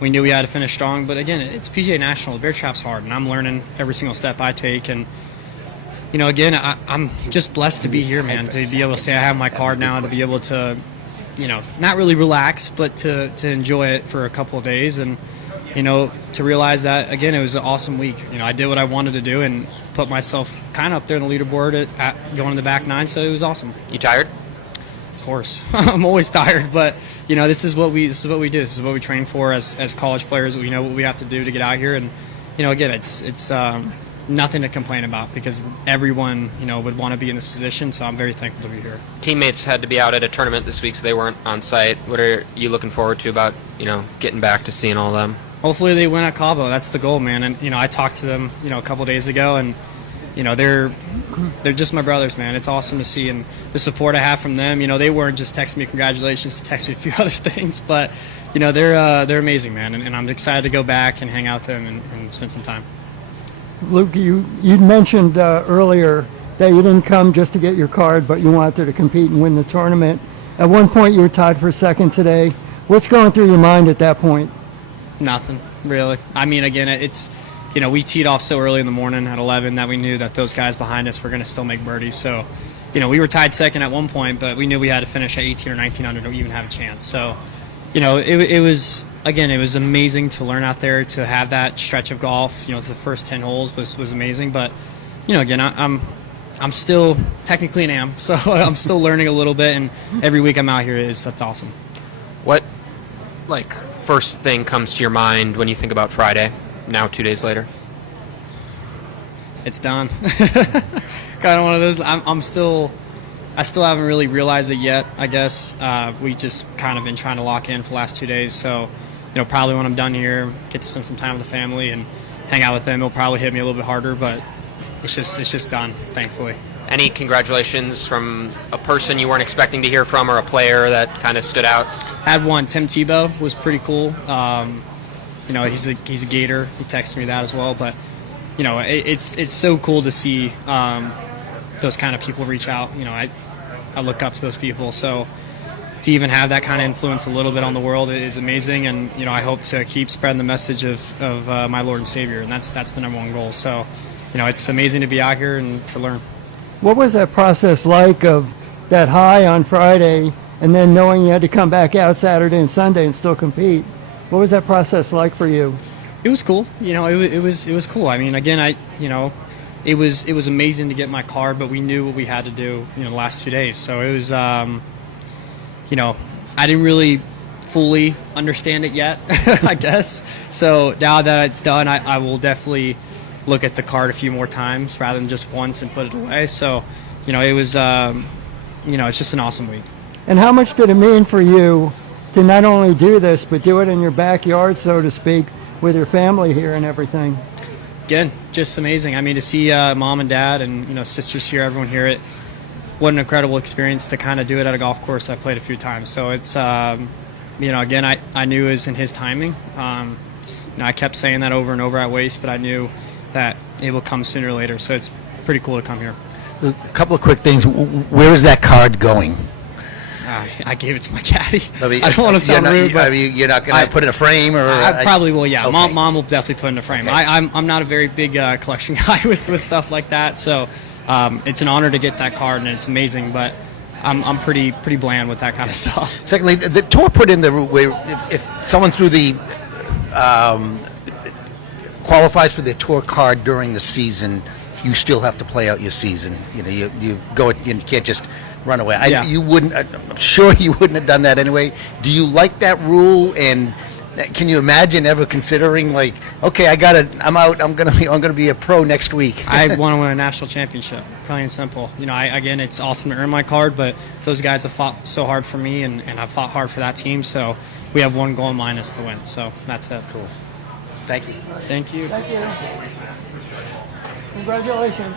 we knew we had to finish strong. But again, it's PGA National. Bear Trap's hard, and I'm learning every single step I take. And again, I'm just blessed to be here, man. To be able to say I have my card now, to be able to, not really relax, but to enjoy it for a couple of days, and to realize that again, it was an awesome week. I did what I wanted to do and put myself kind of up there in the leaderboard at going in the back nine. So it was awesome. You tired? Of course, I'm always tired, but this is what we do. This is what we train for as college players. We know what we have to do to get out here, and again, it's nothing to complain about because everyone would want to be in this position. So I'm very thankful to be here. Teammates had to be out at a tournament this week, so they weren't on site. What are you looking forward to about getting back to seeing all of them? Hopefully they win at Cabo. That's the goal, man. And I talked to them a couple days ago, and they're just my brothers, man. It's awesome to see, and the support I have from them. They weren't just texting me congratulations, texting me a few other things, but they're amazing, man. And I'm excited to go back and hang out with them and spend some time. Luke, you mentioned earlier that you didn't come just to get your card, but you wanted to compete and win the tournament. At one point, you were tied for second today. What's going through your mind at that point? Nothing, really. I mean, again, it's, we teed off so early in the morning at 11 that we knew that those guys behind us were going to still make birdies. So, we were tied second at one point, but we knew we had to finish at 18 or 19 under to even have a chance. So, it was, again, it was amazing to learn out there, to have that stretch of golf. The first 10 holes was amazing. But, again, I'm still technically an am, so I'm still learning a little bit, and every week I'm out here that's awesome. What, first thing comes to your mind when you think about Friday, now 2 days later? It's done. Kind of one of those. I still haven't really realized it yet, I guess. We just kind of been trying to lock in for the last 2 days. So, probably when I'm done here, get to spend some time with the family and hang out with them. It'll probably hit me a little bit harder, but it's just done, thankfully. Any congratulations from a person you weren't expecting to hear from, or a player that kind of stood out? Had one. Tim Tebow was pretty cool. He's a Gator. He texted me that as well. But it's so cool to see those kind of people reach out. I look up to those people. So to even have that kind of influence a little bit on the world is amazing. And I hope to keep spreading the message of my Lord and Savior. And that's the number one goal. So it's amazing to be out here and to learn. What was that process like of that high on Friday and then knowing you had to come back out Saturday and Sunday and still compete? What was that process like for you? It was cool. It was cool. I mean, again, it was amazing to get my card, but we knew what we had to do, the last 2 days. So it was, I didn't really fully understand it yet, I guess. So now that it's done, I will definitely look at the card a few more times rather than just once and put it away. So, it was, it's just an awesome week. And how much did it mean for you to not only do this, but do it in your backyard, so to speak, with your family here and everything? Again, just amazing. I mean, to see mom and dad and, sisters here, everyone here, what an incredible experience to kind of do it at a golf course I played a few times. So it's, again, I knew it was in his timing. I kept saying that over and over at Waste, but I knew that it will come sooner or later. So it's pretty cool to come here. A couple of quick things. Where is that card going? I gave it to my caddy. I don't want to sound rude, but you're not going to put it in a frame, or I probably will. Yeah, okay. Mom will definitely put it in a frame. Okay. I'm not a very big collection guy with stuff like that, so it's an honor to get that card, and it's amazing. But I'm pretty bland with that kind of stuff. Secondly, the tour put in the where if someone through the qualifies for the tour card during the season, you still have to play out your season. You can't just run away. You wouldn't. I'm sure you wouldn't have done that anyway. Do you like that rule? And can you imagine ever considering okay, I'm out. I'm gonna be a pro next week. I want to win a national championship. Plain and simple. Again, it's awesome to earn my card, but those guys have fought so hard for me, and I've fought hard for that team. So we have one goal in mind is to win. So that's it. Cool. Thank you. Thank you. Thank you. Congratulations.